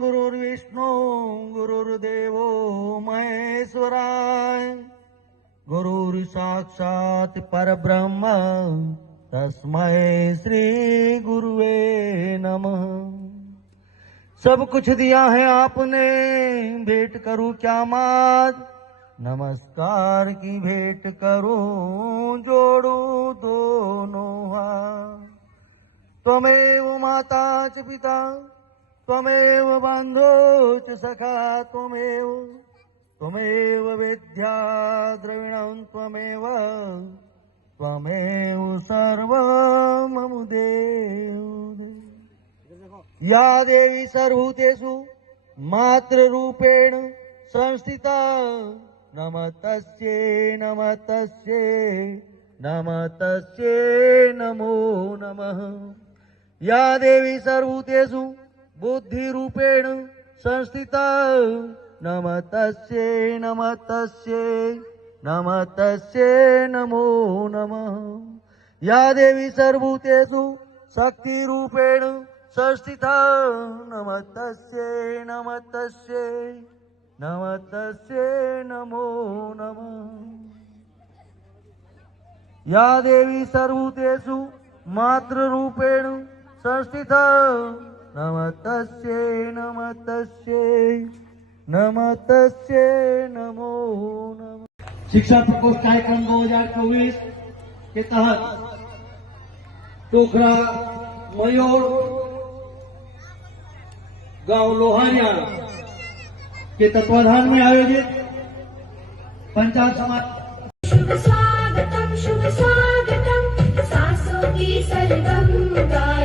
गुरुर्विष्णू गुरुर्देवो महेश्वराय गुरुर्साक्षात् परब्रह्म तस्मै श्री गुरुवे नमः। सब कुछ दिया है आपने, भेंट करूं क्या मात, नमस्कार की भेंट करूं जोड़ू दोनों हाथ। त्वमेव माता च पिता त्वमेव बन्धो च सखा त्वमेव विद्या द्रविणं त्वमेव सर्वं मम देव। या देवी सर्वभूतेषु मातृरूपेण संस्थिता नमस्तस्यै नमो नमः। या देवी सर्वभूतेषु बुद्धिरूपेण संस्थिता नमस्तस्यै नमो नमः। या देवी सर्वभूतेषु शक्तिरूपेण संस्थिता नमस्तस्यै नमो नमः। या देवी सर्वभूतेषु मातृरूपेण संस्थिता नमस्तस्यै नमो नमः। शिक्षा प्रकोष्ठ कार्यक्रम 2024 के तहत टोकरा मयूर गांव लोहारिया के तत्वाधान में आयोजित पंचायत समाज। शुभ स्वागतम सासों की सरगम गा